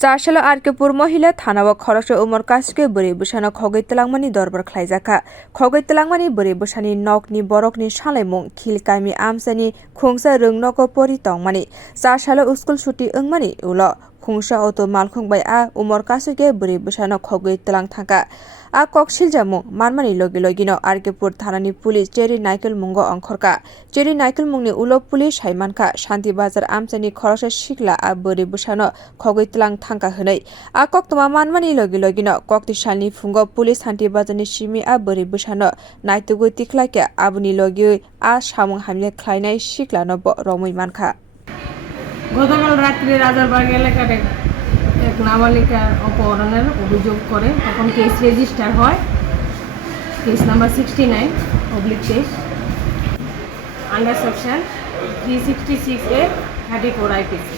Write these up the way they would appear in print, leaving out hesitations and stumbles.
salo r.k.pur mohila thana o khorosho umar kaske bwrui bwsano khogwi twlangmani dorbar khlaijaka khogwi twlangmani bwrui bwsani nokni borokni salaimung khilkaimi amchani khungsa rungnogo pori tongmani salo school shuti wngmani ulo khungsa auto malkhung bai a umar kaske bwrui bwsano khogwi twlang thangka a kok siljamung manmani logi no r.k.pur thanani police cheri naikul mungo angkhorka cheri naikul mungni ulo police haimankha santir bazar amchani khorosho sikla a bwrui bwsano khogwi twlang thangka hwnei a koktoma manmani logi no kokti salni fungo police santir bazarni simi a bwrui bwsano naitugwi tiklaike abuni logi a samung hamle khlainai sikla no romui mankha গতকাল রাত্রে রাজারবাগ এলাকার এক নাবালিকার অপহরণের অভিযোগ করে তখন case register হয় case number 69/23 under section 366A 34 IPC।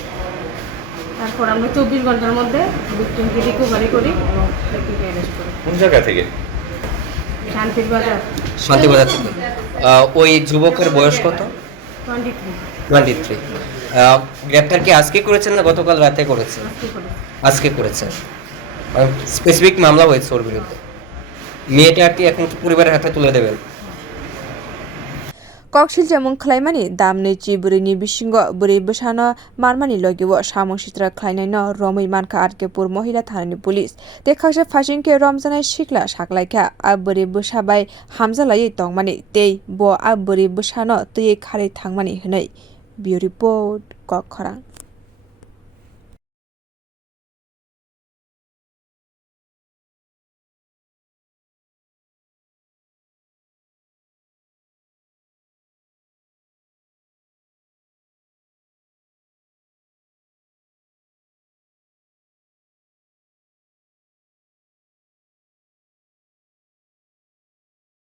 তারপর আমরা 24 ঘন্টার মধ্যে ভিকটিমকে রিকভারি করি এবং তাকে অ্যারেস্ট করি। কোন জায়গা থেকে? শান্তির বাজার। শান্তির বাজার থেকে। ওই যুবকের বয়স কত? 23। গ্রেপ্তার কি আজকে করেছেন না গতকাল রাতে করেছেন? আজকে করেছেন। স্পেসিফিক মামলা হয়েছে ওর বিরুদ্ধে। মেয়েটা কি এখন পরিবারের হাতে তুলে দেবেন? koksil jamung khlaimani damni chi bwrui bising bwrui bwsano marmani logiwo samung sitra khlainai no romui mankha r.k.pur mohila thanani police te khakse phasingke romjanai sikla saklaikha a bwrui bwsa bai hamjalai tongmani tei bo a bwrui bwsano tui khari thangmani hnei bwrui report kokkhara।